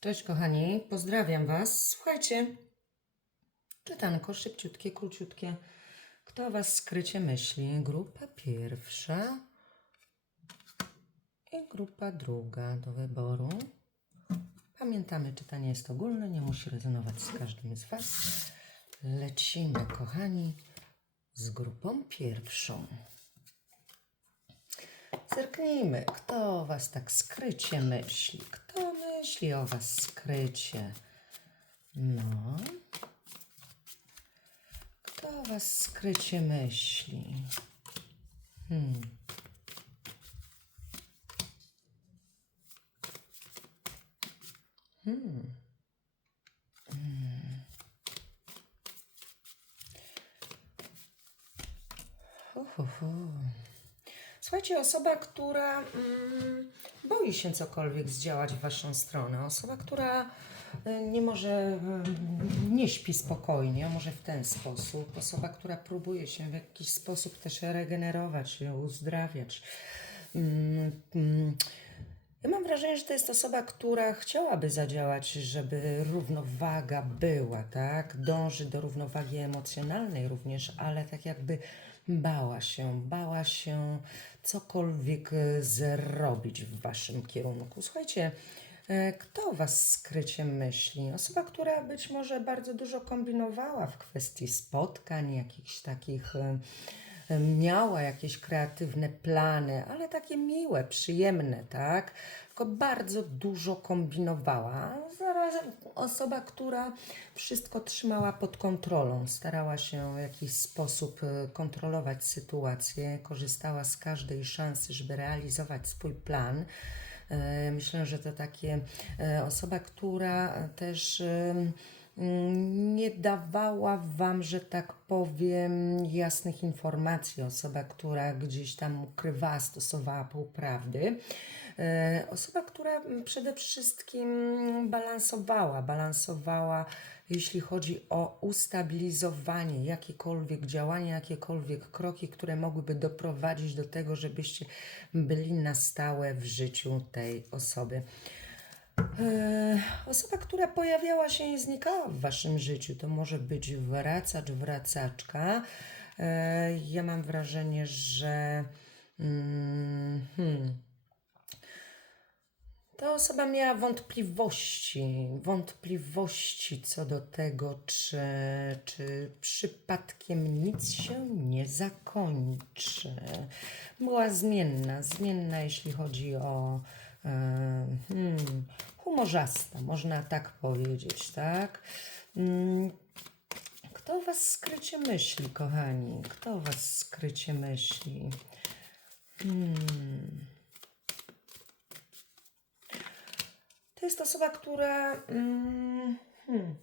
Cześć kochani, pozdrawiam Was. Słuchajcie, czytanko szybciutkie, króciutkie. Kto Was skrycie myśli? Grupa pierwsza i grupa druga do wyboru. Pamiętamy, czytanie jest ogólne, nie musi rezonować z każdym z Was. Lecimy, kochani, z grupą pierwszą. Zerknijmy, kto o Was tak skrycie myśli. Kto myśli o Was skrycie? No. Kto o Was skrycie myśli? Hmm. Hmm. Hmm. Słuchajcie, osoba, która mm, boi się cokolwiek zdziałać w Waszą stronę, osoba, która y, nie może, y, nie śpi spokojnie, może w ten sposób, osoba, która próbuje się w jakiś sposób też regenerować, uzdrawiać. Mm, mm. Ja mam wrażenie, że to jest osoba, która chciałaby zadziałać, żeby równowaga była, tak? Dąży do równowagi emocjonalnej również, ale tak jakby bała się, bała się cokolwiek e, zrobić w waszym kierunku. Słuchajcie, e, kto was skrycie myśli? Osoba, która być może bardzo dużo kombinowała w kwestii spotkań, jakichś takich e, miała jakieś kreatywne plany, ale takie miłe, przyjemne, tak? Tylko bardzo dużo kombinowała. Zarazem osoba, która wszystko trzymała pod kontrolą, starała się w jakiś sposób e, kontrolować sytuację, korzystała z każdej szansy, żeby realizować swój plan. E, Myślę, że to takie e, osoba, która też nie dawała Wam, że tak powiem, jasnych informacji. Osoba, która gdzieś tam ukrywała, stosowała półprawdy. E, Osoba, która mm, przede wszystkim balansowała, balansowała, jeśli chodzi o ustabilizowanie jakiekolwiek działania, jakiekolwiek kroki, które mogłyby doprowadzić do tego, żebyście byli na stałe w życiu tej osoby. E, Osoba, która pojawiała się i znikała w waszym życiu, to może być wracacz, wracaczka. E, Ja mam wrażenie, że mm, hmm, ta osoba miała wątpliwości, wątpliwości co do tego, czy, czy przypadkiem nic się nie zakończy. Była zmienna, zmienna jeśli chodzi o hmm, humorzasta, można tak powiedzieć, tak? Mm, Kto was skrycie myśli, kochani? Kto was skrycie myśli? Hmm. To jest osoba, która, mm, hmm,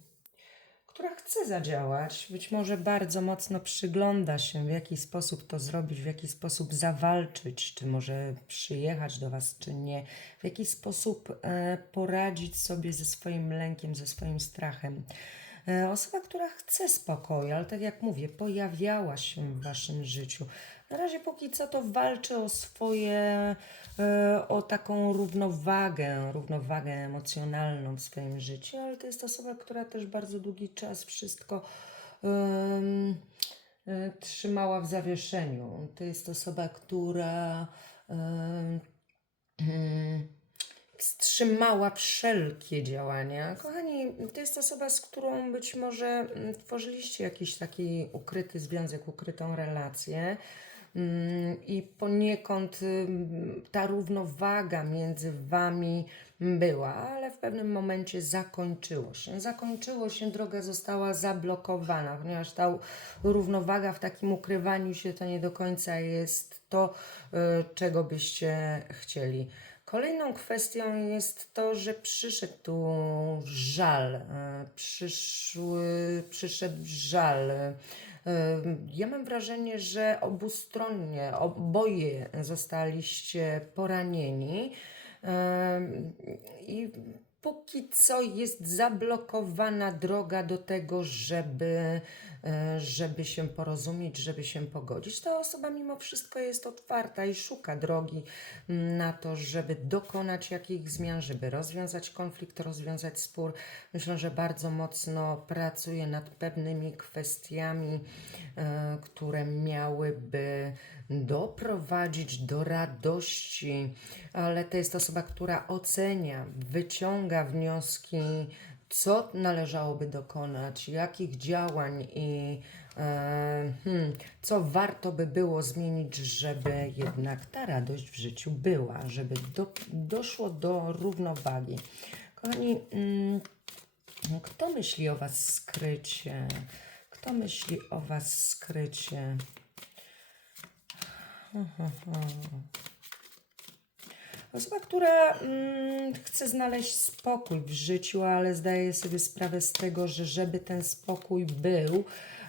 która chce zadziałać, być może bardzo mocno przygląda się, w jaki sposób to zrobić, w jaki sposób zawalczyć, czy może przyjechać do Was, czy nie, w jaki sposób e, poradzić sobie ze swoim lękiem, ze swoim strachem. E, Osoba, która chce spokoju, ale tak jak mówię, pojawiała się w Waszym życiu. Na razie póki co to walczy o swoje, o taką równowagę, równowagę emocjonalną w swoim życiu, ale to jest osoba, która też bardzo długi czas wszystko e, trzymała w zawieszeniu. To jest osoba, która em, wstrzymała wszelkie działania. Kochani, to jest osoba, z którą być może mm, tworzyliście jakiś taki ukryty związek, ukrytą relację. Mm, I poniekąd ta równowaga między wami była, ale w pewnym momencie zakończyło się. Zakończyło się, droga została zablokowana, ponieważ ta równowaga w takim ukrywaniu się to nie do końca jest to, y, czego byście chcieli. Kolejną kwestią jest to, że przyszedł tu żal, e, przyszły, przyszedł żal. Ja mam wrażenie, że obustronnie, oboje zostaliście poranieni. I póki co jest zablokowana droga do tego, żeby e, żeby się porozumieć, żeby się pogodzić. Ta osoba mimo wszystko jest otwarta i szuka drogi mm, na to, żeby dokonać jakichś zmian, żeby rozwiązać konflikt, rozwiązać spór. Myślę, że bardzo mocno pracuje nad pewnymi kwestiami, e, które miałyby doprowadzić do radości, ale to jest osoba, która ocenia, wyciąga wnioski, co należałoby dokonać, jakich działań i e, hmm, co warto by było zmienić, żeby jednak ta radość w życiu była, żeby do, doszło do równowagi. Kochani, mm, kto myśli o Was skrycie? Kto myśli o Was skrycie? Osoba, która mm, chce znaleźć spokój w życiu, ale zdaje sobie sprawę z tego, że żeby ten spokój był,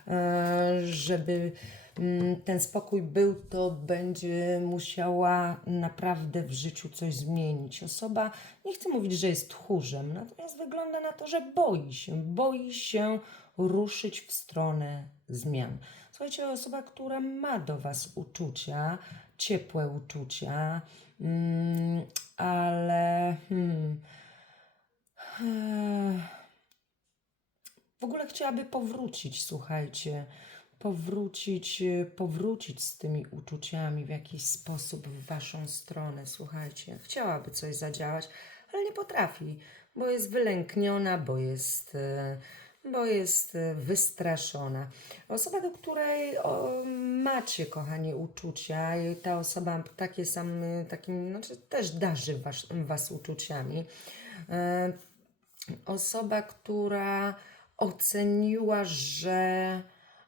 e, żeby mm, ten spokój był, to będzie musiała naprawdę w życiu coś zmienić. Osoba, nie chcę mówić, że jest tchórzem, natomiast wygląda na to, że boi się, boi się ruszyć w stronę zmian. Słuchajcie, osoba, która ma do Was uczucia, ciepłe uczucia, mm, ale hmm, eh, w ogóle chciałaby powrócić, słuchajcie, powrócić, e, powrócić z tymi uczuciami w jakiś sposób w Waszą stronę, słuchajcie. Chciałaby coś zadziałać, ale nie potrafi, bo jest wylękniona, bo jest, e, bo jest e, wystraszona. Osoba, do której o, macie, kochani, uczucia i ta osoba takie same, takim, znaczy też darzy was, Was uczuciami. E, osoba, która oceniła, że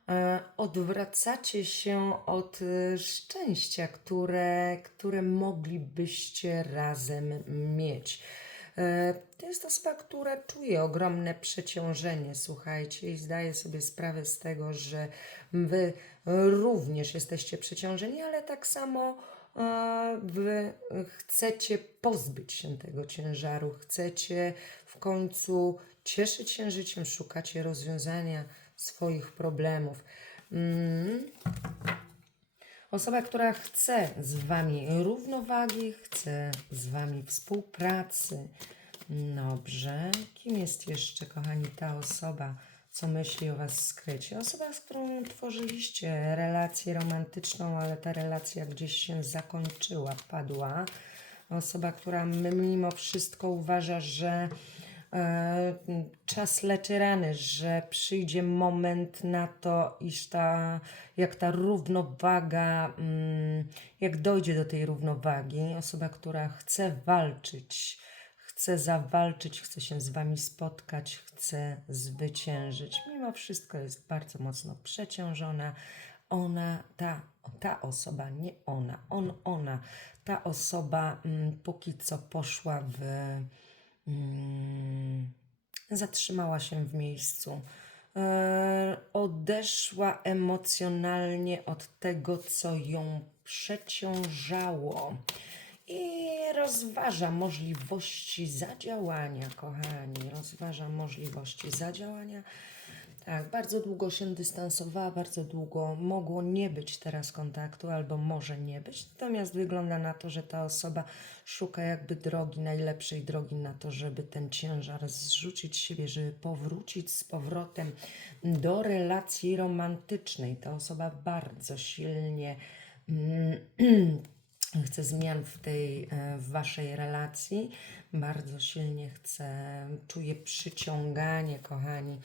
e, odwracacie się od e, szczęścia, które, które moglibyście razem mieć. E, To jest osoba, która czuje ogromne przeciążenie, słuchajcie, i zdaje sobie sprawę z tego, że wy również jesteście przeciążeni, ale tak samo e, wy chcecie pozbyć się tego ciężaru, chcecie w końcu cieszyć się życiem, szukacie rozwiązania swoich problemów. Mm. Osoba, która chce z Wami równowagi, chce z Wami współpracy. Dobrze. Kim jest jeszcze, kochani, ta osoba, co myśli o Was skrycie? Osoba, z którą tworzyliście relację romantyczną, ale ta relacja gdzieś się zakończyła, padła. Osoba, która mimo wszystko uważa, że czas leczy rany, że przyjdzie moment na to, iż ta, jak ta równowaga, mm, jak dojdzie do tej równowagi, osoba, która chce walczyć, chce zawalczyć, chce się z Wami spotkać, chce zwyciężyć. Mimo wszystko jest bardzo mocno przeciążona. Ona, ta, ta osoba, nie ona, on, ona, ta osoba mm, póki co poszła w. Mm, zatrzymała się w miejscu. E, odeszła emocjonalnie od tego, co ją przeciążało i rozważa możliwości zadziałania, kochani. Rozważa możliwości zadziałania. Tak, bardzo długo się dystansowała, bardzo długo mogło nie być teraz kontaktu, albo może nie być. Natomiast wygląda na to, że ta osoba szuka jakby drogi, najlepszej drogi na to, żeby ten ciężar zrzucić z siebie, żeby powrócić z powrotem do relacji romantycznej. Ta osoba bardzo silnie. Mm, chce zmian w tej, e, w waszej relacji, bardzo silnie chce, czuje przyciąganie, kochani.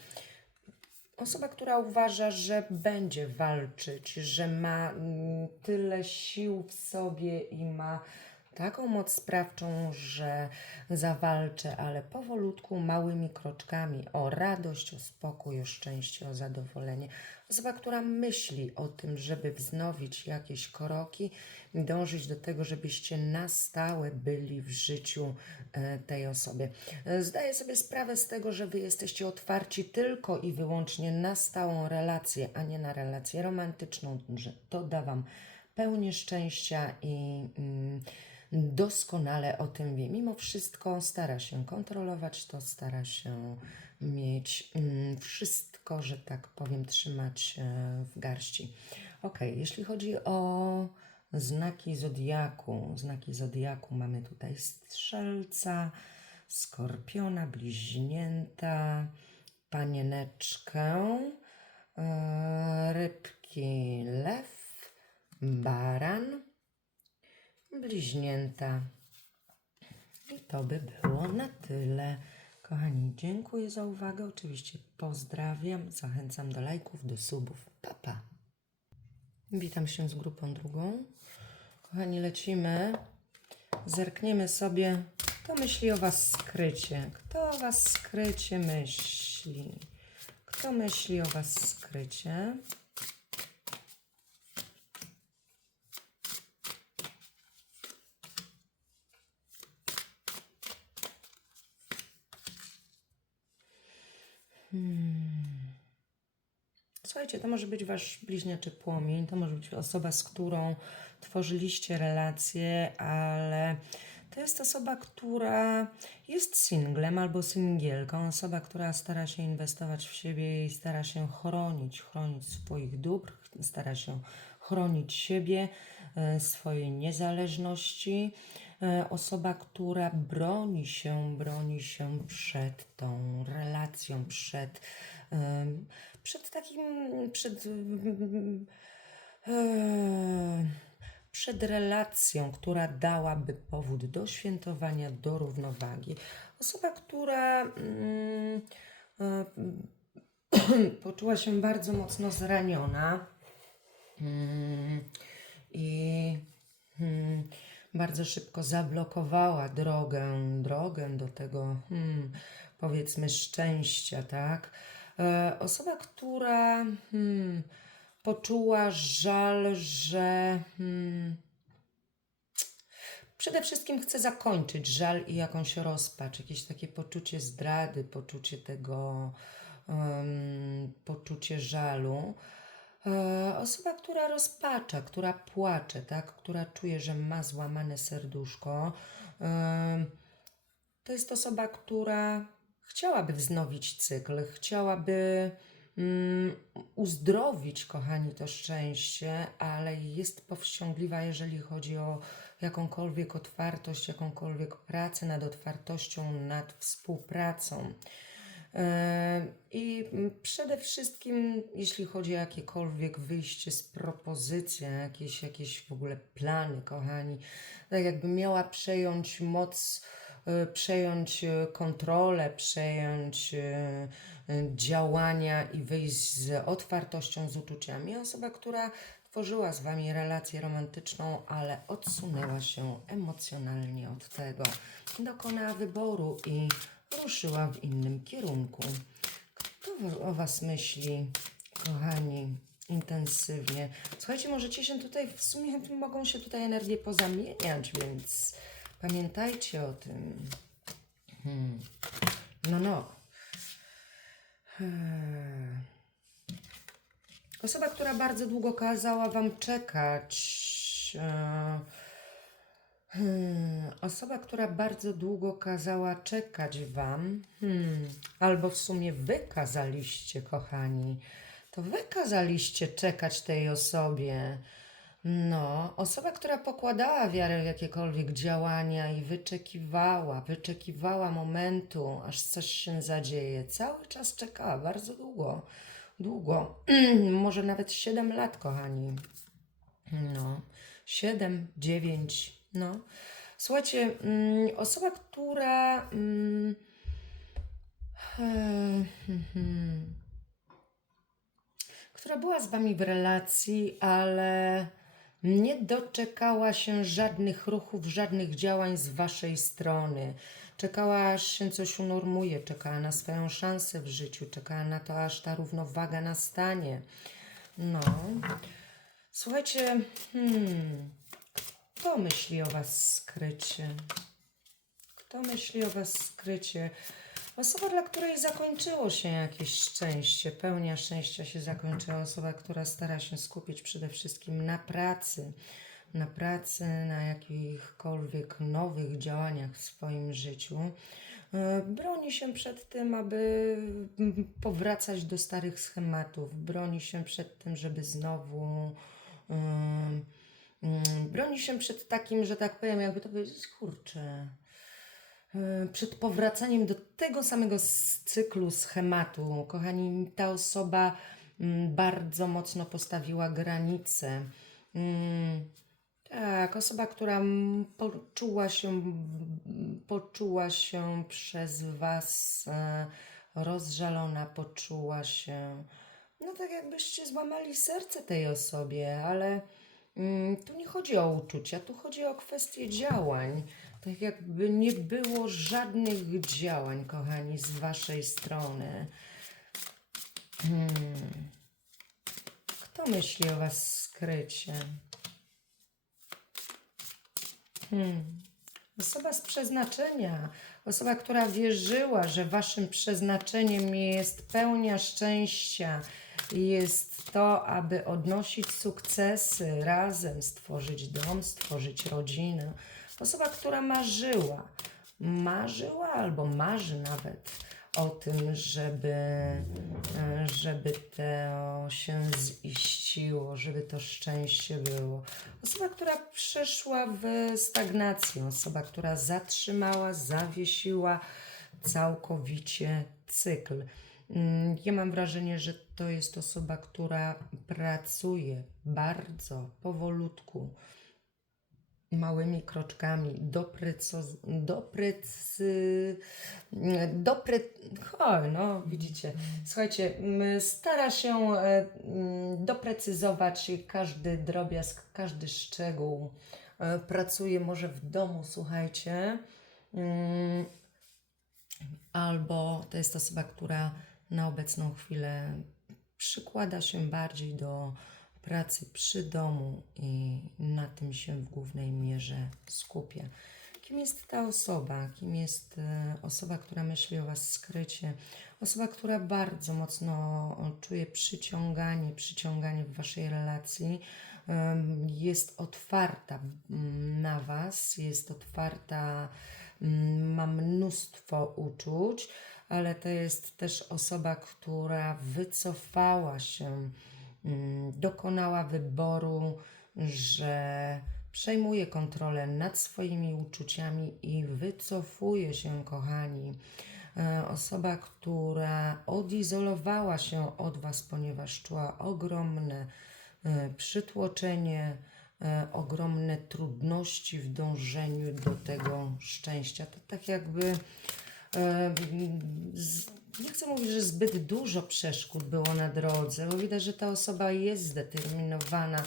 Osoba, która uważa, że będzie walczyć, że ma mm, tyle sił w sobie i ma taką moc sprawczą, że zawalczę, ale powolutku, małymi kroczkami o radość, o spokój, o szczęście, o zadowolenie. Osoba, która myśli o tym, żeby wznowić jakieś kroki, dążyć do tego, żebyście na stałe byli w życiu e, tej osoby. Zdaję sobie sprawę z tego, że wy jesteście otwarci tylko i wyłącznie na stałą relację, a nie na relację romantyczną, że to da wam pełnię szczęścia i mm, doskonale o tym wie. Mimo wszystko stara się kontrolować to, stara się mieć mm, wszystko, że tak powiem, trzymać e, w garści. Ok, jeśli chodzi o znaki zodiaku, znaki zodiaku mamy tutaj strzelca, skorpiona, bliźnięta, panieneczkę, e, rybki, lew, baran, bliźnięta. I to by było na tyle. Kochani, dziękuję za uwagę. Oczywiście pozdrawiam, zachęcam do lajków, do subów. Pa, pa. Witam się z grupą drugą. Kochani, lecimy. Zerkniemy sobie, kto myśli o Was skrycie. Kto o Was skrycie myśli? Kto myśli o Was skrycie? Słuchajcie, to może być wasz bliźniaczy płomień, to może być osoba, z którą tworzyliście relacje, ale to jest osoba, która jest singlem albo singielką, osoba, która stara się inwestować w siebie i stara się chronić, chronić swoich dóbr, stara się chronić siebie, e, swojej niezależności. E, Osoba, która broni się, broni się przed tą relacją, przed, przed takim, przed, e, przed relacją, która dałaby powód do świętowania, do równowagi. Osoba, która mm, e, poczuła się bardzo mocno zraniona mm, i mm, bardzo szybko zablokowała drogę, drogę do tego, hmm, powiedzmy, szczęścia, tak? E, osoba, która hmm, poczuła żal, że hmm, przede wszystkim chce zakończyć żal i jakąś rozpacz, jakieś takie poczucie zdrady, poczucie tego, poczucie żalu. E, Osoba, która rozpacza, która płacze, tak? która czuje, że ma złamane serduszko, e, to jest osoba, która chciałaby wznowić cykl, chciałaby mm, uzdrowić, kochani, to szczęście, ale jest powściągliwa, jeżeli chodzi o jakąkolwiek otwartość, jakąkolwiek pracę nad otwartością, nad współpracą. E, I przede wszystkim, jeśli chodzi o jakiekolwiek wyjście z propozycją, jakieś, jakieś w ogóle plany, kochani, tak jakby miała przejąć moc, e, przejąć e, kontrolę, przejąć działania i wyjść z otwartością, z uczuciami. Osoba, która tworzyła z Wami relację romantyczną, ale odsunęła się emocjonalnie od tego. Dokonała wyboru i ruszyła w innym kierunku. Kto o Was myśli, kochani, intensywnie? Słuchajcie, możecie się tutaj, w sumie mogą się tutaj energie pozamieniać, więc pamiętajcie o tym. Hmm. No, no. Hmm. Osoba, która bardzo długo kazała Wam czekać. e, Hmm, osoba, która bardzo długo kazała czekać Wam, hmm, albo w sumie Wy kazaliście, kochani, to Wy kazaliście czekać tej osobie. No, osoba, która pokładała wiarę w jakiekolwiek działania i wyczekiwała, wyczekiwała momentu, aż coś się zadzieje. Cały czas czekała, bardzo długo, długo, może nawet 7 lat, kochani. No, 7, 9, no. Słuchajcie, mm, osoba, która. Mm, e, która była z wami w relacji, ale nie doczekała się żadnych ruchów, żadnych działań z waszej strony. Czekała, aż się coś unormuje, czekała na swoją szansę w życiu, czekała na to, aż ta równowaga nastanie. No. Słuchajcie, hmm, kto myśli o Was skrycie? Kto myśli o Was skrycie? Osoba, dla której zakończyło się jakieś szczęście, pełnia szczęścia się zakończyła. Osoba, która stara się skupić przede wszystkim na pracy, na pracy, na jakichkolwiek nowych działaniach w swoim życiu. E, Broni się przed tym, aby powracać do starych schematów. Broni się przed tym, żeby znowu. mm, broni się przed takim, że tak powiem, jakby to powiedzieć, kurczę. e, Przed powracaniem do tego samego cyklu, schematu. Kochani, ta osoba mm, bardzo mocno postawiła granice. Mm, tak, osoba, która mm, poczuła się, mm, poczuła się przez Was e, rozżalona, poczuła się, no tak jakbyście złamali serce tej osobie, ale mm, tu nie chodzi o uczucia, tu chodzi o kwestię działań. Tak jakby nie było żadnych działań, kochani, z Waszej strony. Hmm. Kto myśli o Was skrycie? Hmm. Osoba z przeznaczenia, osoba, która wierzyła, że waszym przeznaczeniem jest pełnia szczęścia, jest to, aby odnosić sukcesy razem, stworzyć dom, stworzyć rodzinę. Osoba, która marzyła, marzyła albo marzy nawet o tym, żeby, żeby to się ziściło, żeby to szczęście było. Osoba, która przeszła w stagnację, osoba, która zatrzymała, zawiesiła całkowicie cykl. Mm, Ja mam wrażenie, że to jest osoba, która pracuje bardzo powolutku, małymi kroczkami, doprecoz, doprecy, dopre, no widzicie, słuchajcie, stara się e, doprecyzować każdy drobiazg, każdy szczegół. E, Pracuje może w domu, słuchajcie, Mm, albo to jest osoba, która na obecną chwilę przykłada się bardziej do pracy przy domu i na tym się w głównej mierze skupia. Kim jest ta osoba? Kim jest e, osoba, która myśli o Was skrycie? Osoba, która bardzo mocno czuje przyciąganie, przyciąganie w Waszej relacji, jest otwarta na Was, jest otwarta, mm, ma mnóstwo uczuć, ale to jest też osoba, która wycofała się, mm, dokonała wyboru, że przejmuje kontrolę nad swoimi uczuciami i wycofuje się, kochani. E, Osoba, która odizolowała się od Was, ponieważ czuła ogromne e, przytłoczenie, e, ogromne trudności w dążeniu do tego szczęścia. To tak jakby nie chcę mówić, że zbyt dużo przeszkód było na drodze, bo widać, że ta osoba jest zdeterminowana.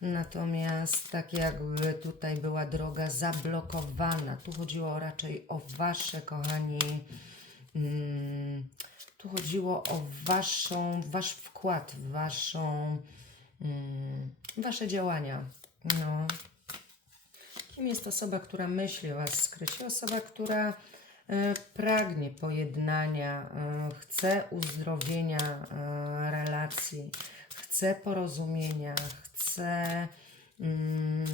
Natomiast tak jakby tutaj była droga zablokowana. Tu chodziło raczej o wasze, kochani, mm, tu chodziło o waszą, wasz wkład, waszą, mm, wasze działania. No. Kim jest osoba, która myśli o Was skrycie? Osoba, która pragnie pojednania, e, chce uzdrowienia e, relacji, chce porozumienia, chce, mm,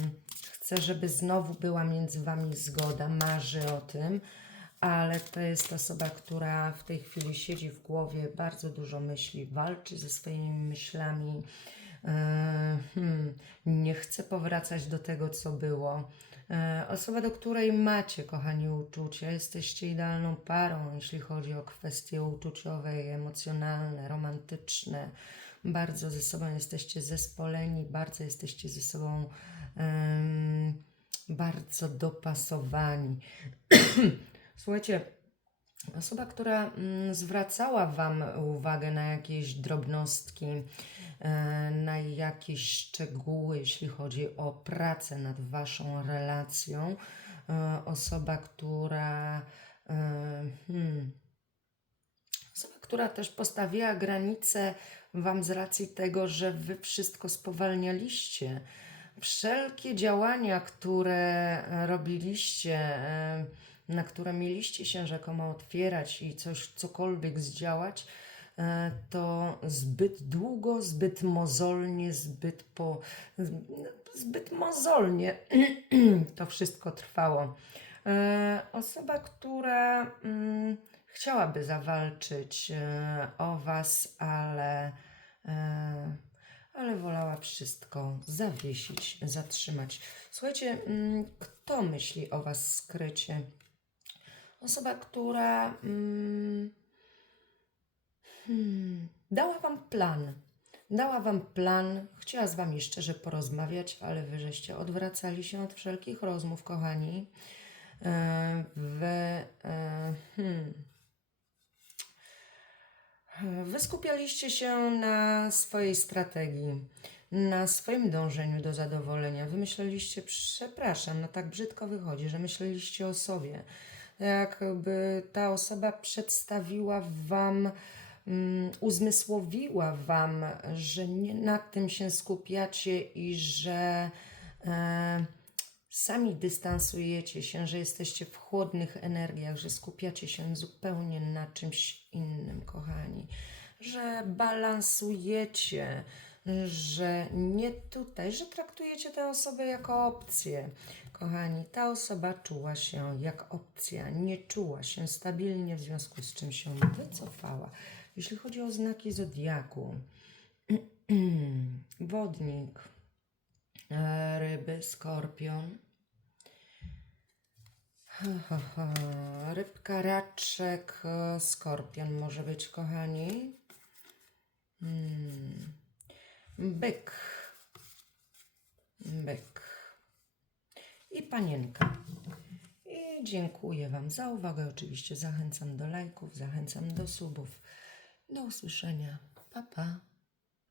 chce, żeby znowu była między Wami zgoda, marzy o tym, ale to jest osoba, która w tej chwili siedzi w głowie, bardzo dużo myśli, walczy ze swoimi myślami. E, hmm, nie chce powracać do tego, co było. E, Osoba, do której macie, kochani, uczucia, jesteście idealną parą, jeśli chodzi o kwestie uczuciowe, emocjonalne, romantyczne. Bardzo ze sobą jesteście zespoleni, bardzo jesteście ze sobą em, bardzo dopasowani. Słuchajcie, Osoba, która mm, zwracała Wam uwagę na jakieś drobnostki, e, na jakieś szczegóły, jeśli chodzi o pracę nad Waszą relacją. E, Osoba, która. e, Hmm, Osoba, która też postawiła granice Wam z racji tego, że Wy wszystko spowalnialiście. Wszelkie działania, które robiliście, na które mieliście się rzekomo otwierać i coś, cokolwiek zdziałać, e, to zbyt długo, zbyt mozolnie, zbyt po, zbyt mozolnie to wszystko trwało. E, osoba, która mm, chciałaby zawalczyć e, o Was, ale, ale wolała wszystko zawiesić, zatrzymać. Słuchajcie, mm, kto myśli o Was skrycie? Osoba, która mm, hmm, dała Wam plan. Dała Wam plan, chciała z Wami szczerze porozmawiać, ale Wy żeście odwracali się od wszelkich rozmów, kochani. E, Wy, e, hmm, Wy skupialiście się na swojej strategii, na swoim dążeniu do zadowolenia. Wy myśleliście, przepraszam, no tak brzydko wychodzi, że myśleliście o sobie. Jakby ta osoba przedstawiła Wam, mm, uzmysłowiła Wam, że nie nad tym się skupiacie i że e, sami dystansujecie się, że jesteście w chłodnych energiach, że skupiacie się zupełnie na czymś innym, kochani, że balansujecie, że nie tutaj, że traktujecie tę osobę jako opcję. Kochani, ta osoba czuła się jak opcja, nie czuła się stabilnie, w związku z czym się wycofała. Jeśli chodzi o znaki zodiaku, wodnik, e, ryby, skorpion. Rybka, raczek, e, skorpion może być, kochani. Hmm. Byk. Byk. I panienka. I dziękuję Wam za uwagę. Oczywiście zachęcam do lajków, zachęcam do subów. Do usłyszenia. Pa, pa.